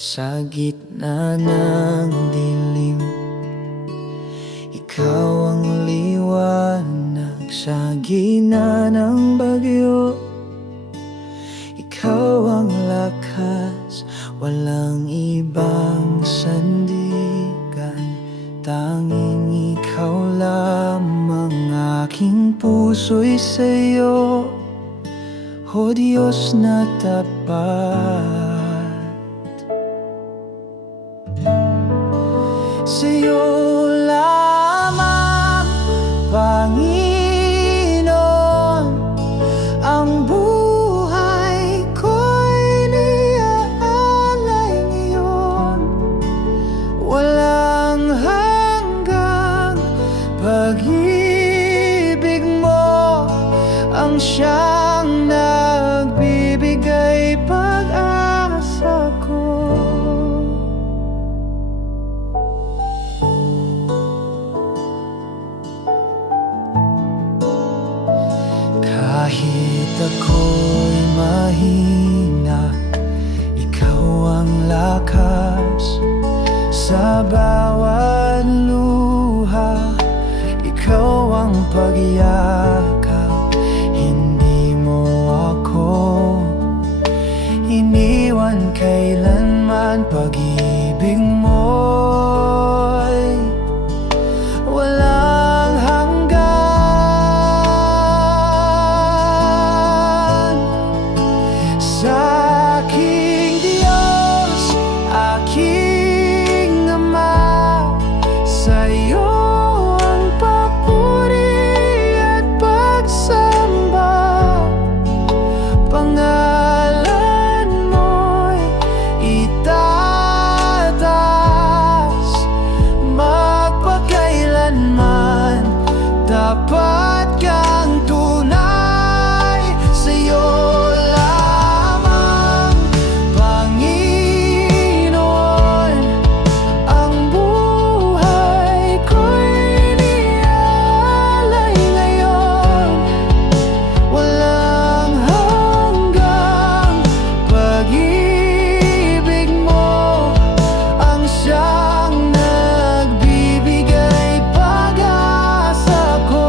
Sa gitna ng dilim, ikaw ang liwanag. Sa gitna ng bagyo, ikaw ang lakas. Walang ibang sandigan, tanging ikaw lamang. Aking puso'y sa'yo, o Diyos na tapat. Sa'yo lamang, Panginoon, ang buhay ko'y niaalay ngayon. Walang hanggang pag-ibig mo ang siyang nagbibigay pag-asa ko. Kahit ako'y mahina, ikaw ang lakas. Sa bawat luha, ikaw ang pagyakap. Hindi mo ako iniwan kailanman. Pag-ibig mo'y walang hanggan. Sa aking Diyos, aking Ama, sa'yo ang papuri at pagsamba. Pangalan mo'y itataas, magpakailanman. Dapat kang tunay, sa'yo lamang, Panginoon, ang buhay ko'y niaalay ngayon. Walang hanggang pag-ibig mo ang siyang nagbibigay pag-asa ko.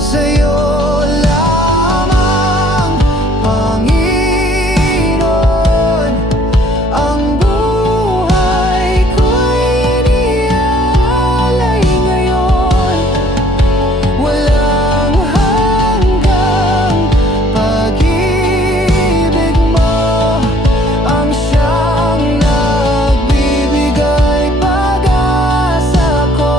Sa'yo lamang, Panginoon, ang buhay ko'y iniaalay ngayon. Walang hanggang pag-ibig mo ang siyang nagbibigay pag-asa ko.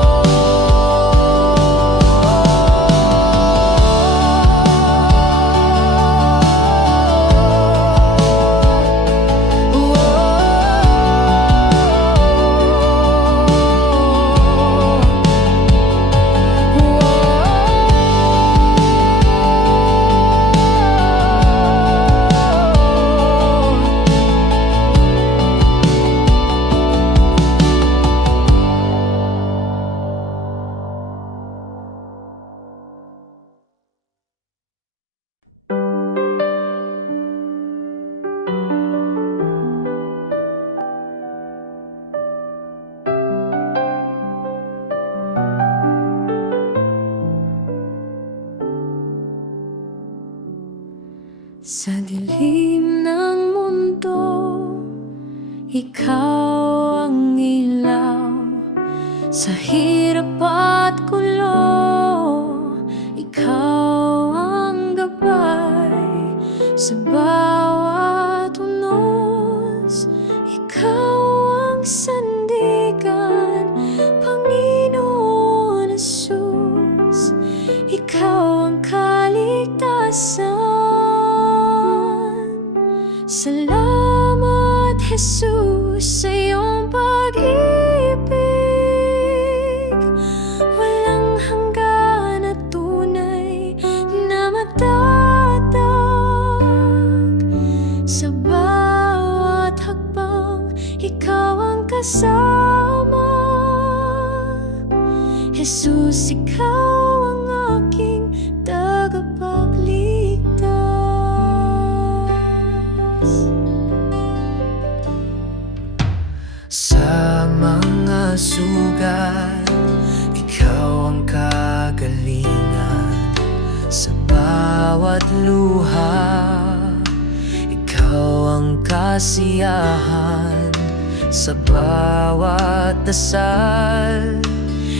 Sa dilim ng mundo, ikaw ang ilaw. Sa hirap at gulo, ikaw ang gabay. Sa bawat unos, ikaw ang sandigan. Panginoon Jesus, ikaw ang kaligtasan. Salamat Jesus sa iyong kasama. Jesus, ikaw ang aking tagapagligtas. Sa mga sugat, ikaw ang kagalingan. Sa bawat luha, ikaw ang kasiyahan. Sa bawat dasal,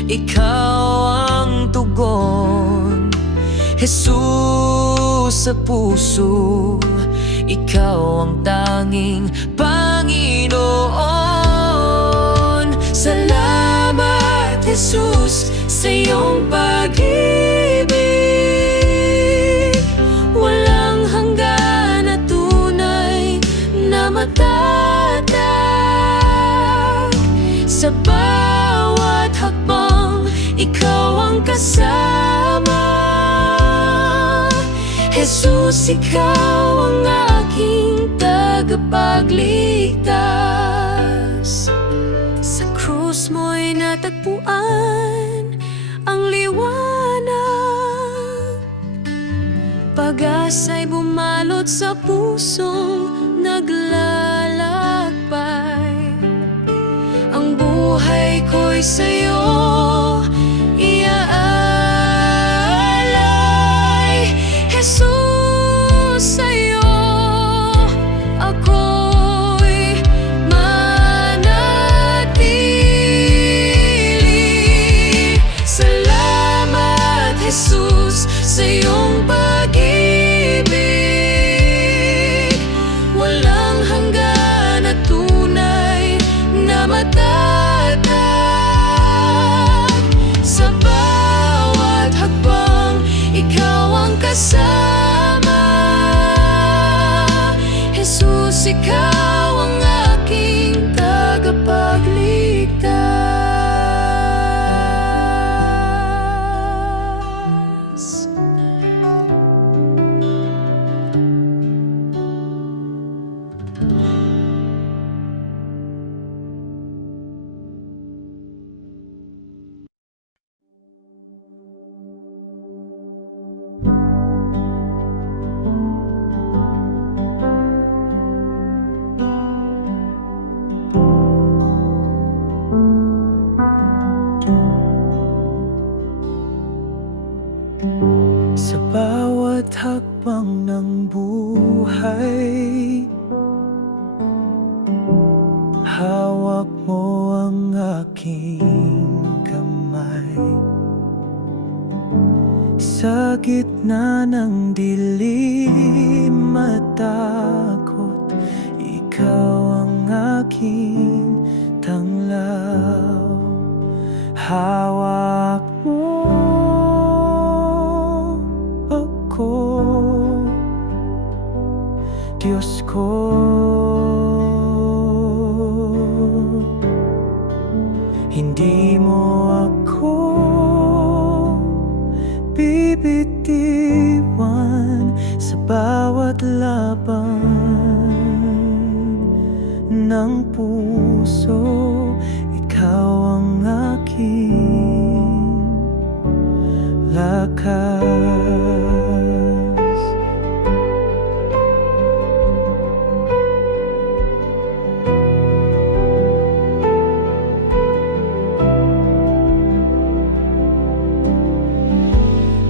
ikaw ang tugon. Jesus, sa puso, ikaw ang tanging Panginoon. Salamat, Jesus, sa iyong pag-ibig. Walang hanggan na tunay na matatag. Sa bawat hakbang, ikaw ang kasama. Jesus, ikaw ang aking tagapagligtas. Sa krus mo'y natagpuan ang liwanag. Pag-asa'y bumalot sa pusong naglalakbay. Ang buhay ko'y sa'yo iaalay. Jesus, sa'yo ako'y manatili. Salamat, Jesus, sa iyong pag-ibig. Walang hanggan na tunay na matatag. Sa bawat hakbang, ikaw ang kasama. Jesus, ikaw ang aking tagapagligtas. Sa bawat hakbang ng buhay, hawak mo ang aking kamay. Sa gitna ng dilim at takot, ikaw ang aking tanglaw. Hawak mo ako, Diyos ko. Hindi mo ako bibitiwan sa bawat laban ng puso. Ikaw ang aking lakas.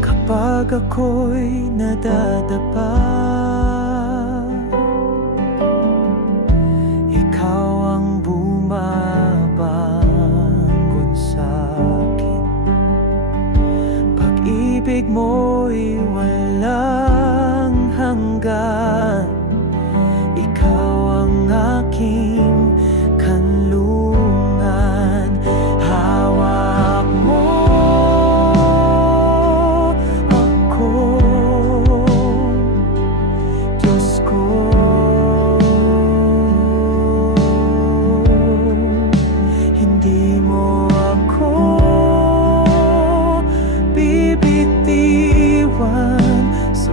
Kapag ako'y nadadapa, ikaw ang bumabangon sa'kin. Pag-ibig mo'y walang hanggan. Ikaw ang aking kanlungan. Hawak mo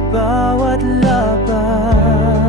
bawat laban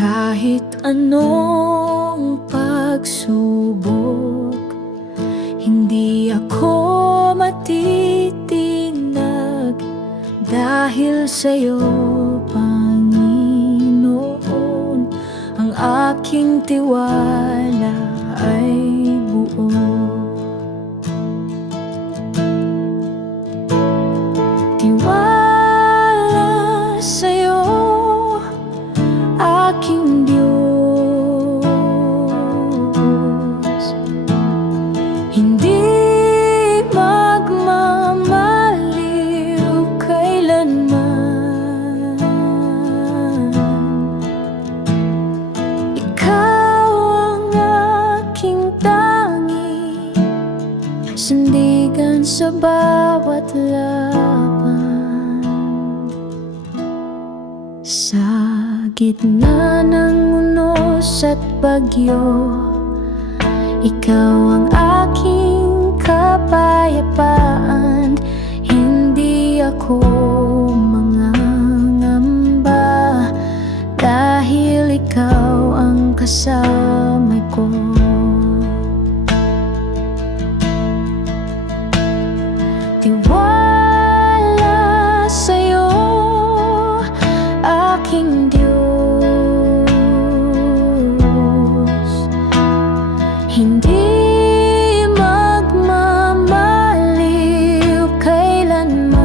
Kahit anong pagsubok, hindi ako matitinag dahil sa'yo, Panginoon. Ang aking tiwala ay buo. Tiwala sa'yo, aking Diyos. Hindi magmamaliw kailanman. Ikaw ang aking tangi, sandigan sa bawat laban. Sa gitna ng unos at bagyo, ikaw ang aking kapayapaan. Hindi ako mangangamba dahil ikaw ang kasama ko. Tiwala sa'yo, aking Diyos. Hindi magmamaliw kailanman.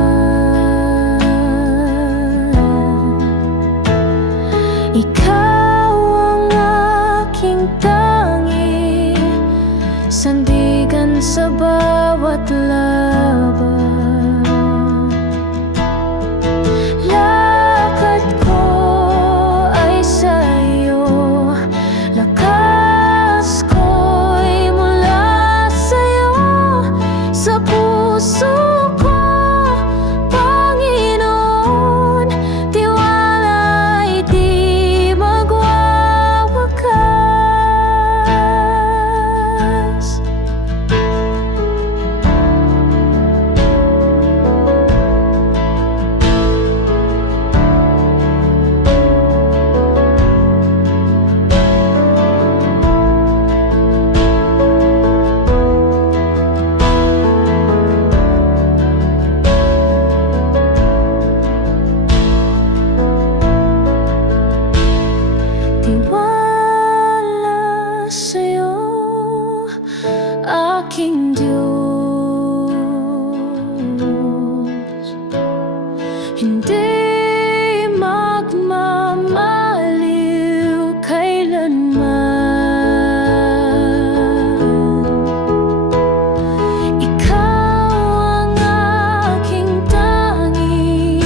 Ikaw ang aking tangi, sandigan sa bawat laban. Lakad ko ay sa'yo, lakas ko'y mula sa'yo. Sa puso ko, Panginoon, tiwala'y di magwawakas. Tiwala sa'yo, aking Diyos. Hindi magmamaliw kailanman. Ikaw ang aking tangi,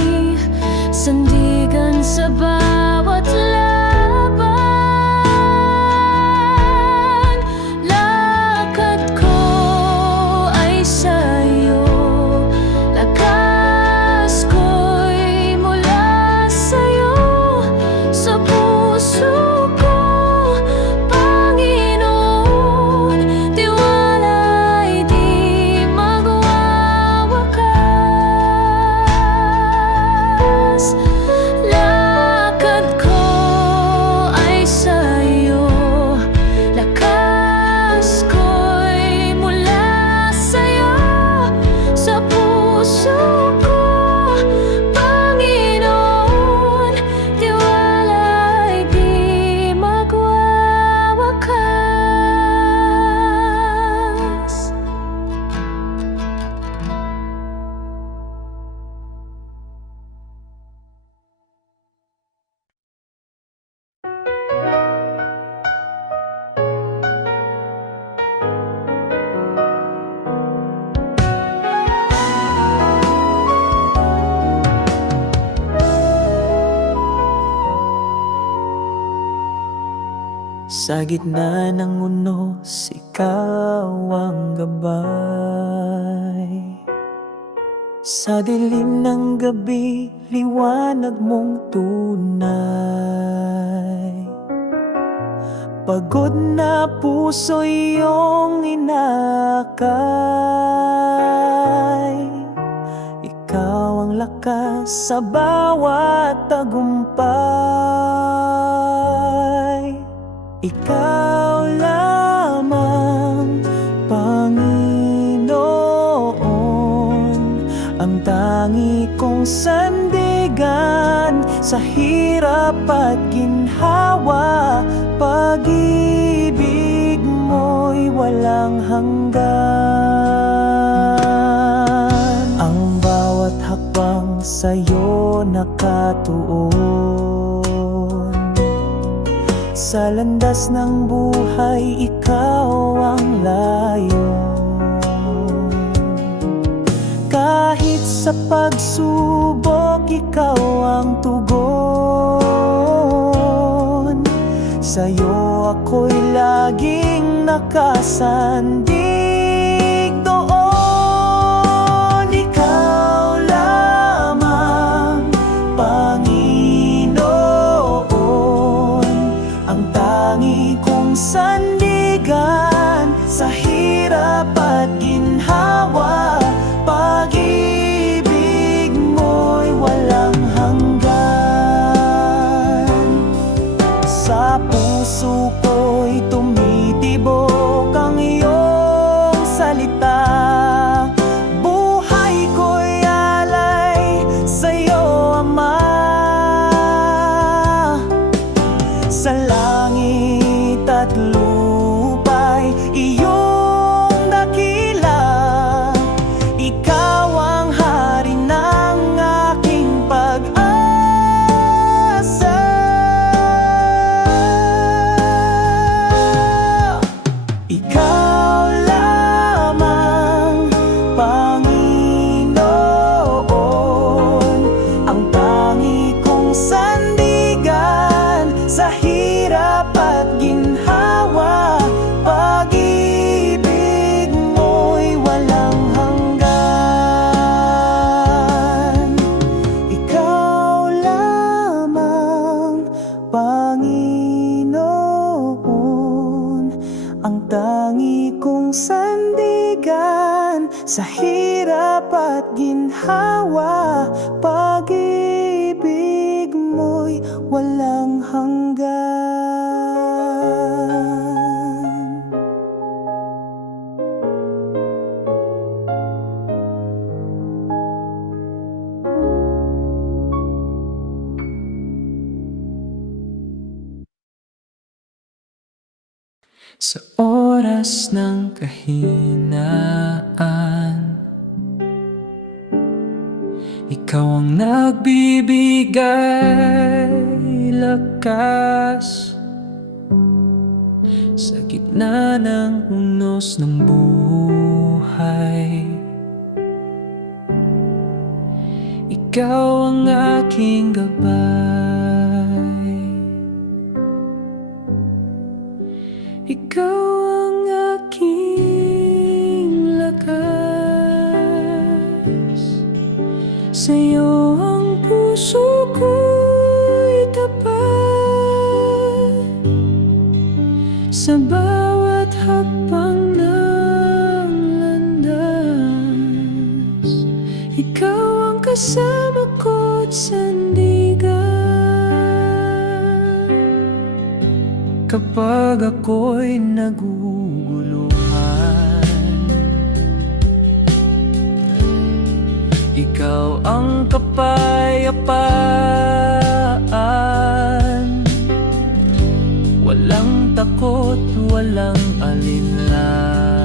sandigan sa bawat laban. Lakad ko ay sa'yo, lakas ko'y mula sa'yo. Sa puso ko, Panginoon, tiwala'y di magwawakas. Lakad ko ay sa'yo, lakas ko'y mula sa'yo. Sa puso ko, Panginoon, tiwala'y di magwawakas. Sa gitna ng unos, ikaw ang gabay. Sa dilim ng gabi, liwanag mong tunay. Pagod na puso iyong inakay. Ikaw ang lakas sa bawat tagumpay. ikaw lamang, Panginoon, ang tangi kong sandigan sa hirap at ginhawa. Pag-ibig mo'y walang hanggan. Ang bawat hakbang sa'yo nakatuon, sa landas ng buhay ikaw ang layon. Kahit sa pagsubok ikaw ang tugon, sa'yo ako'y laging nakasandig doon. Ikaw lamang, Panginoon, ang tangi kong sandigan sa hirap at ginhawa. Pag-ibig mo'y walang hanggan. Sa puso ko'y tumitibok ang iyong salita. Buhay ko'y alay sa'yo, Ama. Sa langit at lupa'y iyong dakila. Ikaw ang hari ng aking pag-asa. Ikaw lamang, Panginoon, ang tangi kong sandigan sa hirap at ginhawa. Pag-ibig mo'y walang hanggan. Ikaw lamang, Panginoon, ang tangi kong sandigan sa hirap at ginhawa. Pag-ibig mo'y walang hanggan. Sa oras ng kahinaan, ikaw ang nagbibigay lakas. Sa gitna ng unos ng buhay, ikaw ang aking gabay. Ikaw ang aking lakas. Sa'yo ang puso ko'y tapat. Sa bawat hakbang ng landas, ikaw ang kasama ko't sandigan. Kapag ako'y naguguluhan, ikaw ang kapayapaan. Walang takot, walang alinlangan.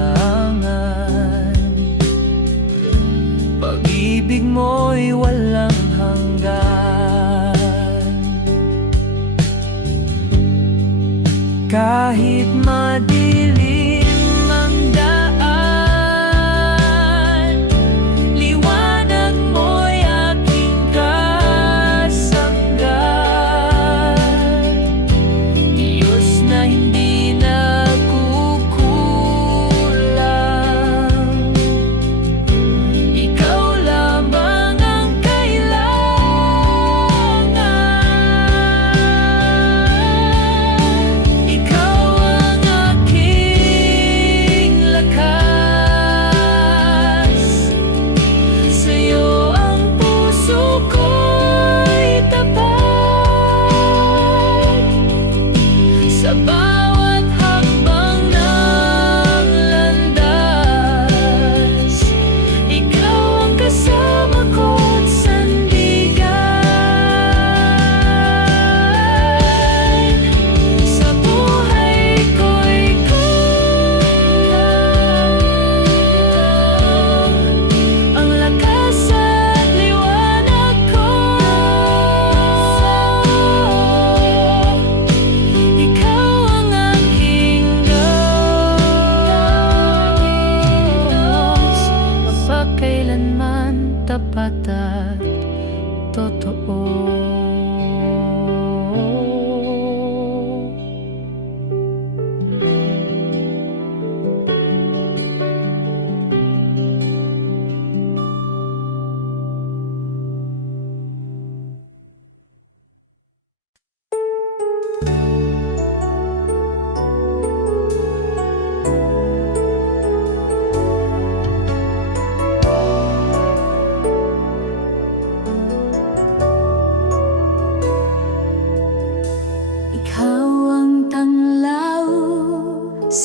Pag-ibig mo'y walang hanggan. Kahit madilim ang daan, liwanag mo'y aking kasanggan. Diyos na hindi nagkukulang, ikaw lamang ang kailangan. Ikaw ang aking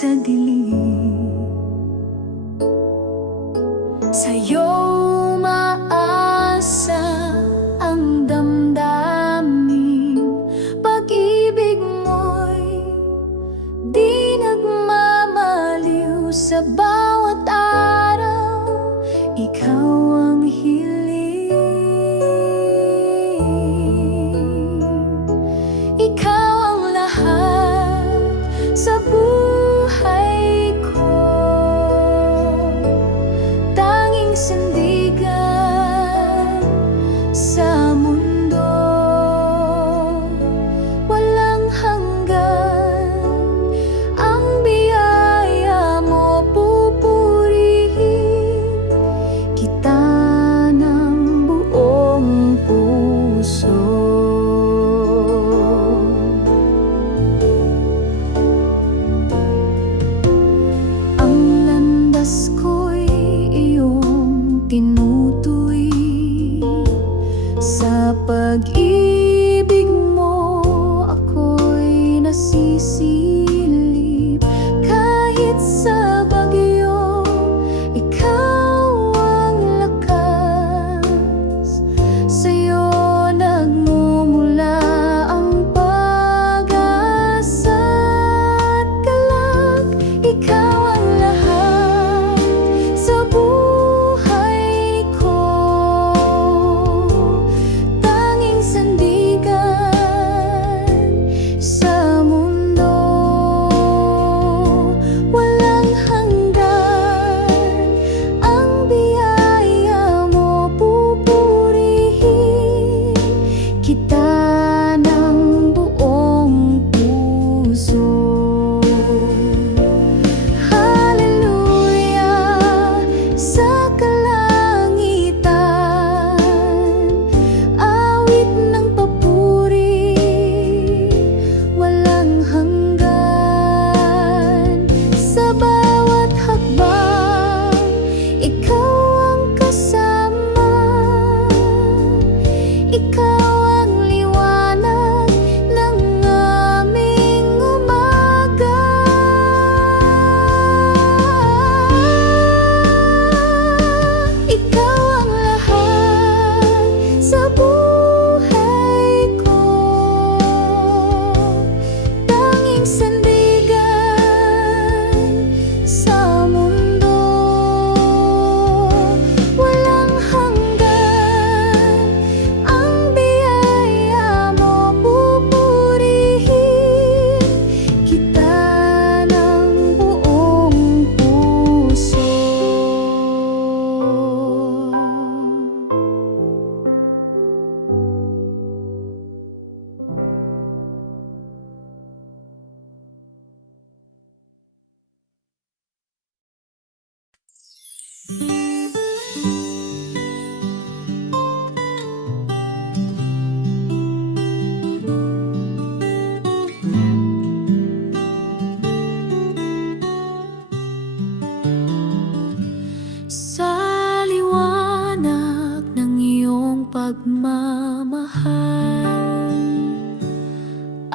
sa dilim. Sa'yo maasa ang damdamin, pag-ibig mo'y di nagmamaliw. Sa bawat araw, ikaw ang hiling. Ikaw ang lahat sa buhay ko, tanging sandigan sa mundo. Walang hanggan ang biyaya mo, pupurihin kita ng buong puso. Ang landas ko'y iyong tinutuwi, sa pag-ibig mo ako'y nasisilip. Kahit sa bagyo, ikaw ang lakas. Sa'yo nagmumula ang pag-asa at galak. Ikaw ang lahat sa buhay ko, tanging sandigan sa mundo. Walang hanggan ang biyaya mo, pupurihin kita ng buong puso. Hallelujah sa kalangitan, awit ng papuri, walang hanggan. Sa bawat hakbang, ikaw ang kasama. Ikaw ang liwanag ng aming umaga. Ikaw ang lahat sa buhay ko, tanging sandigan sa mundo. Walang hanggan ang biyaya mo, pupurihin kita ng buong puso. Sa liwanag ng iyong pagmamahal,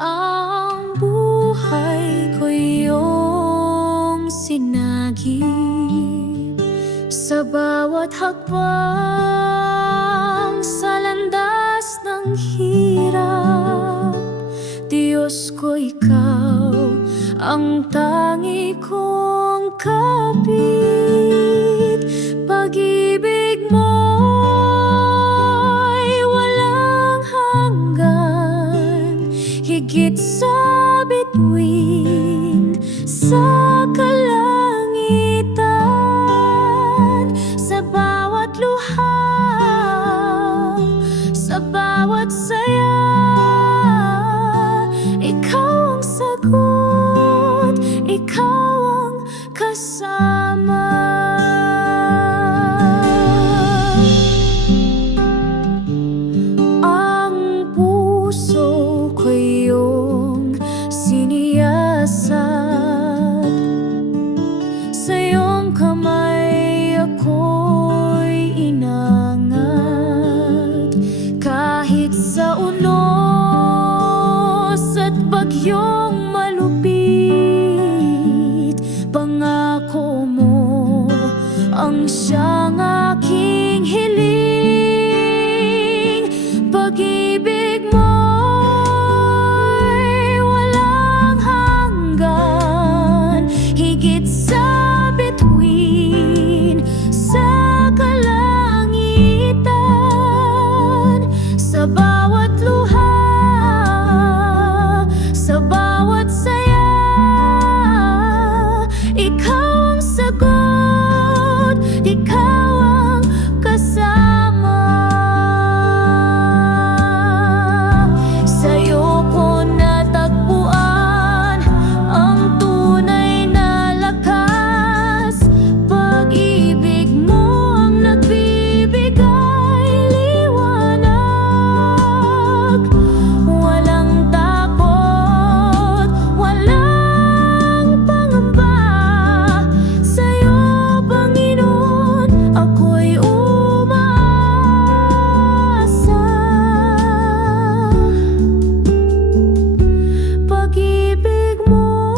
ang buhay ko iyong sinagip. Sa bawat hakbang, sa landas ng hirap, Diyos ko, ikaw ang tangi kong kapit. Pag-ibig mo'y walang hanggan, higit sa bituin sa kalangitan. Sa bawat luha, sa bawat saya, ikaw ang sagot, ikaw ang kasama. Ang puso ko iyong siniyasat, sa iyong kamay ako'y inangat. Kahit sa unos at bagyong malupit, siyang aking hiling. Pag-ibig mo'y walang hanggan, higit sa bituin sa kalangitan. Sa bawat luha, sa bawat saya, ikaw ang sagot, ikaw ang kasama. Sa'yo ko natagpuan ang tunay na lakas. Pag-ibig mo ang nagbibigay liwanag. Walang takot, walang pangamba. Sa'yo, Panginoon, ako'y umaasa. Pag-ibig mo'y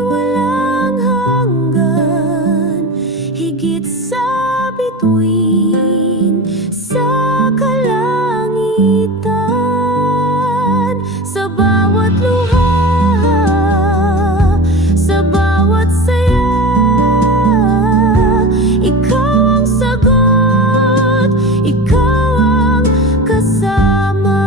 walang hanggan, higit sa bituin sa kalangitan. Sa bawat luha, sa bawat saya, ikaw ang sagot, ikaw ang kasama.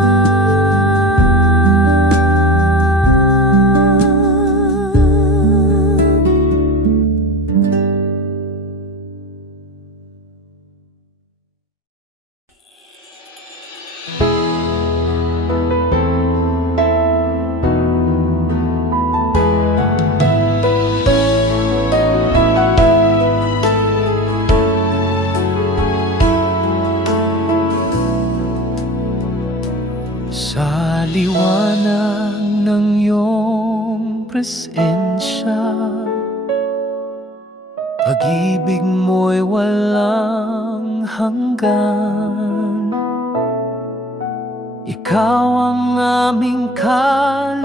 Sa liwanag ng iyong presensya, pag-ibig mo'y walang hanggan. Ikaw ang aming kaligtasan,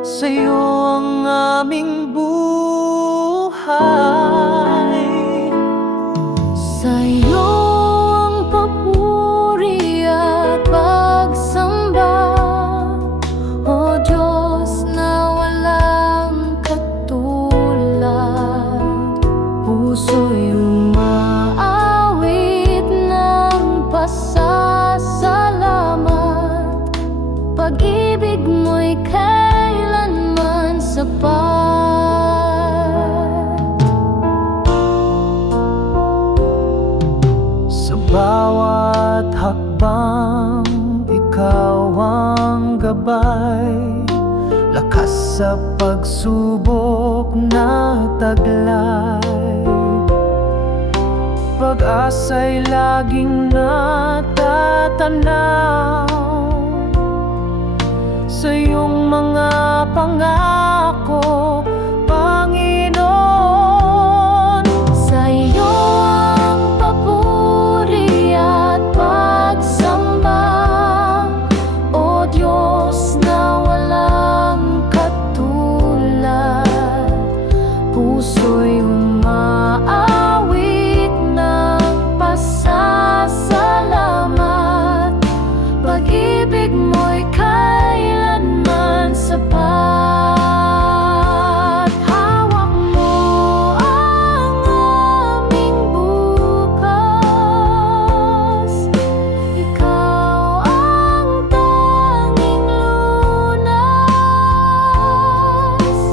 sa'yo ang aming buhay. Sa'yo ang papuri at pagsamba, O Diyos na walang katulad. Puso'y umaawit ng pasasalamat. Pag-ibig mo'y kailanman sapat. Sa bawat hakbang, ikaw ang gabay. Lakas sa pagsubok na taglay. Pag-asa'y laging natatanaw sa iyong mga pangako, Panginoon. Sa'yo ang papuri at pagsamba, O Diyos na walang katulad. Puso'y umaawit ng pasasalamat. Pag-ibig mo'y kailanman sapat. Hawak mo ang aming bukas, ikaw ang tanging lunas.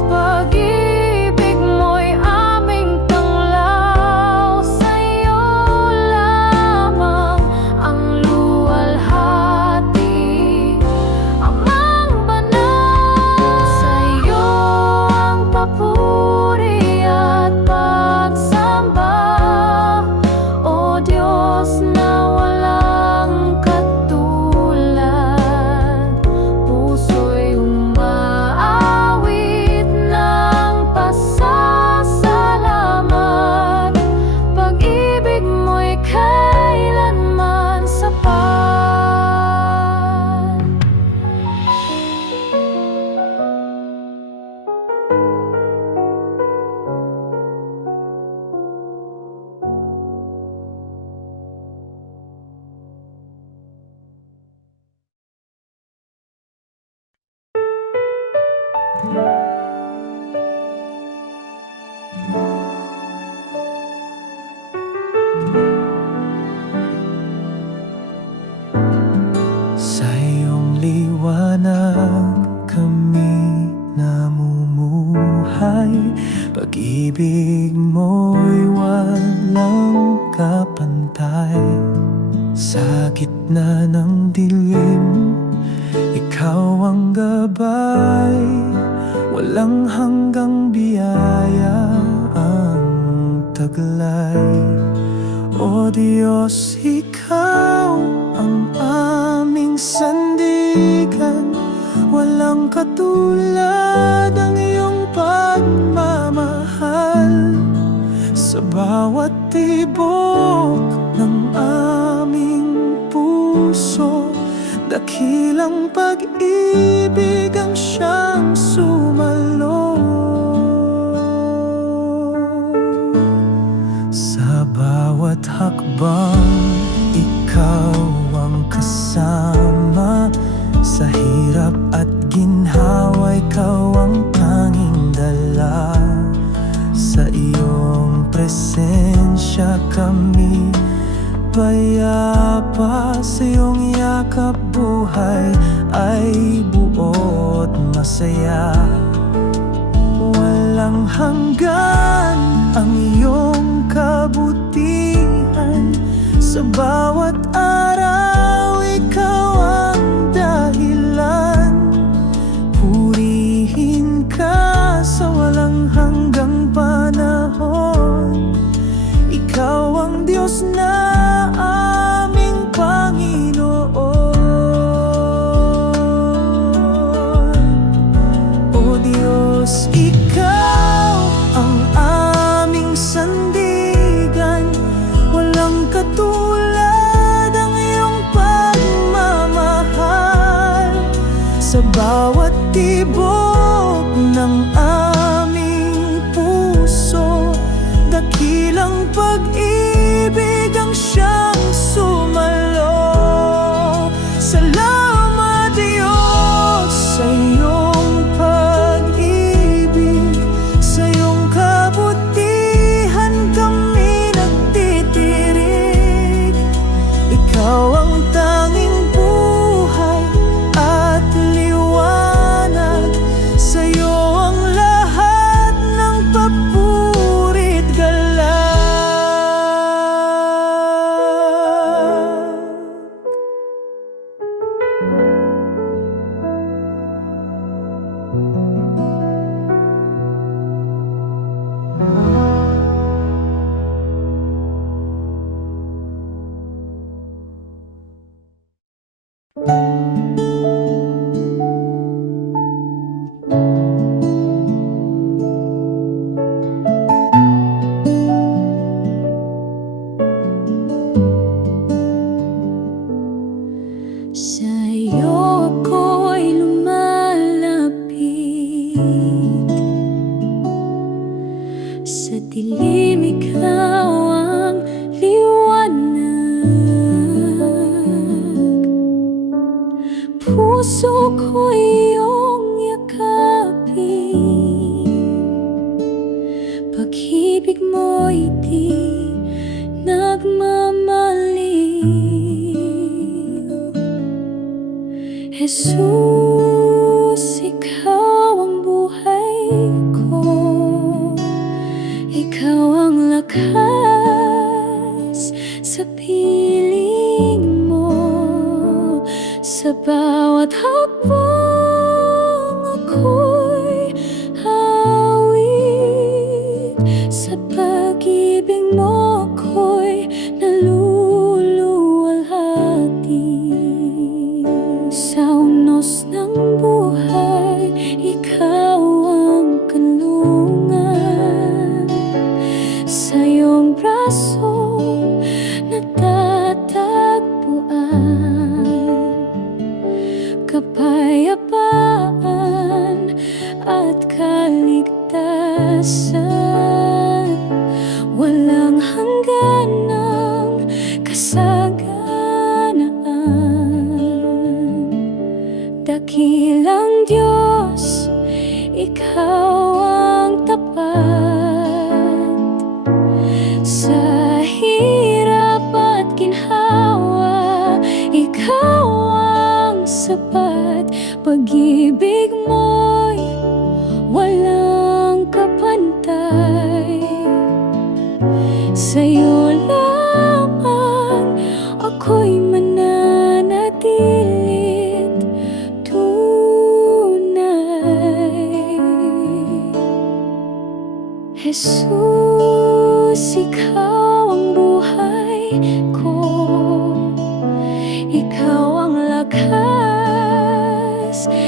Pag-ibig mo'y aming tanglaw, Sa'yo lamang ang luwalhati, Amang banal. liwanag kami namumuhay. Pag-ibig mo'y walang kapantay. Sa gitna ng dilim, ikaw ang gabay. Walang hanggang biyaya ang taglay. O Diyos, ikaw ang aming sandigan. Walang katulad ang iyong pagmamahal. Sa bawat tibok ng aming puso, dakilang pag-ibig ang siyang sumalo. Sa bawat hakbang, ikaw ang kasama. Sa hirap at ginhawa, ikaw ang tanging dala. Sa iyong presensya kami payapa. Sa iyong yakap buhay ay buot masaya. Walang hanggan ang iyong kabutihan. Sa bawat araw, ikaw ang dahilan. Purihin ka sa walang hanggang panahon. Ikaw ang Diyos na aming Panginoon. O Diyos, ikaw ang aming sandigan. Walang katulad ang iyong pagmamahal. Sa bawat tibok ng aming puso, dakilang pag-ibig ang siyang sumalo. Salamat Diyos sa iyong pag-ibig. Sa iyong kabutihan kami nagtitirig. Ikaw ang tanging buhay at liwanag. Sa iyo ang lahat ng papurit galang. Sa'yo ako'y lumalapit. Sa dilim ikaw ang liwanag. Puso ko iyong yakapin. Pag-ibig mo'y di nagmamaliw. Jesus, ikaw ang buhay ko. Ikaw ang lakas sa piling mo. Sa bawat hakbang ako'y hawig. Sa pag-ibig mo ako'y naluluwalhati. Sa unos ng buhay, ikaw ang kanlungan. Sa iyong braso natatagpuan kapayapaan at kaligtasan. Walang hanggan ng kasaganaan. Dakilang Diyos, ikaw ang tapat. Sa hirap at ginhawa, ikaw ang sapat. sapat. Pag-ibig mo'y walang kapantay. Sa'yo lamang ako'y mananatilit tunay. Jesus, ikaw ang buhay ko, ikaw ang lakas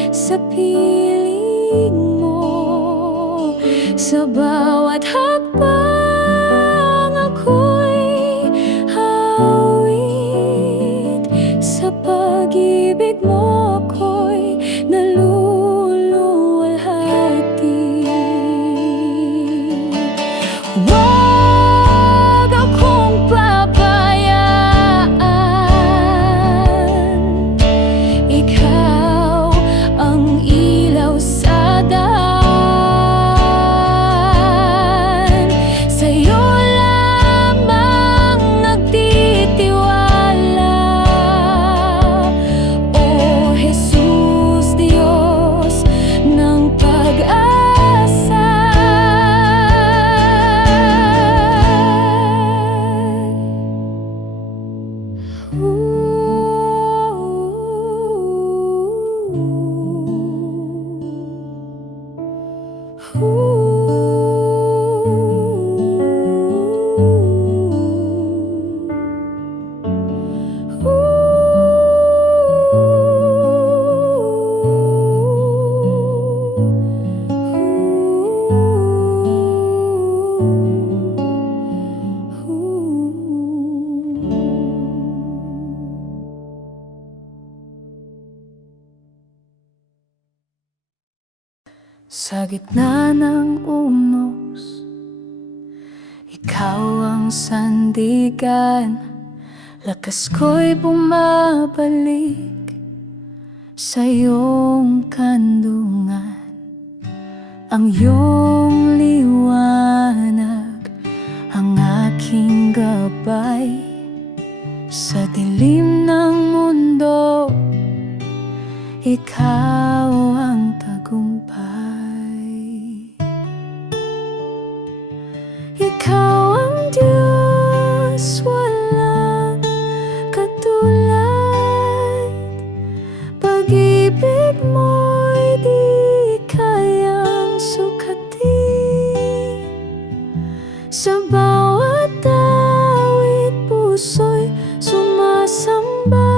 sa piling mo. Sa bawat hakbang ako'y hawit, sa pag-ibig mo ako'y naluluwalhati. Huwag akong pabayaan, ikaw ang ilaw sa daan. Sa'yo lamang nagtitiwala, O Jesus, Diyos ng pag-asa. Sa gitna ng unos, ikaw ang sandigan. Lakas ko'y bumabalik sa iyong kandungan. Ang iyong liwanag ang aking gabay sa dilim ng mundo. Ikaw ang tagumpay. Ikaw ang Diyos, walang katulad. Pag-ibig mo'y di kayang sukatin. Sa bawat awit puso'y sumasamba.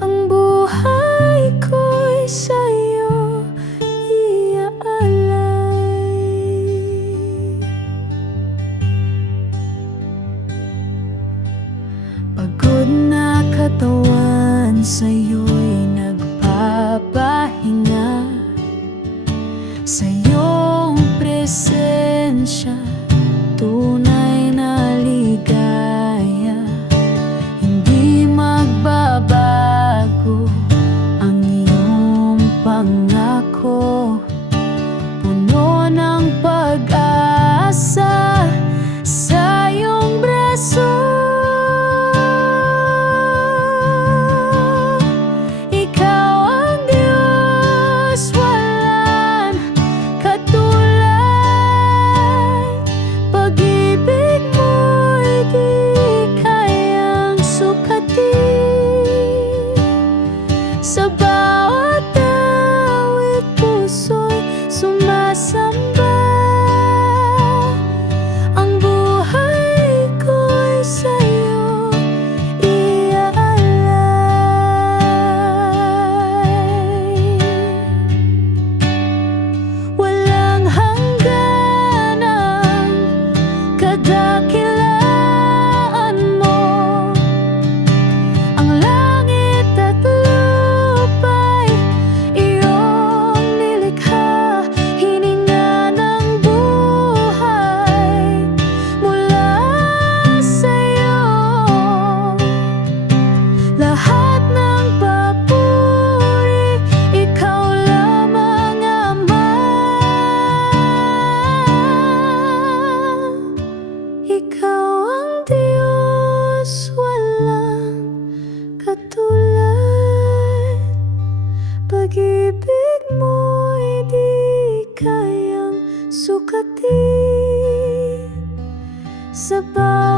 Ang buhay ko'y sa'yo iaalay. Pagod na katawan sa'yo'y nagpapahinga. Sa iyong presensya, tunay na ligaya. Hindi magbabago ang iyong pangako, puno ng pag-asa sa iyong braso. Ikaw ang Diyos, walang katulad. Pag-ibig mo'y di kayang sukatin. Sa bawat awit puso'y sumasamba. Ang buhay ko'y sa'yo iaalay. Walang hangganang kadakilaan mo. Ang langit at lupa pag-ibig mo'y di kayang sukatin sa bawat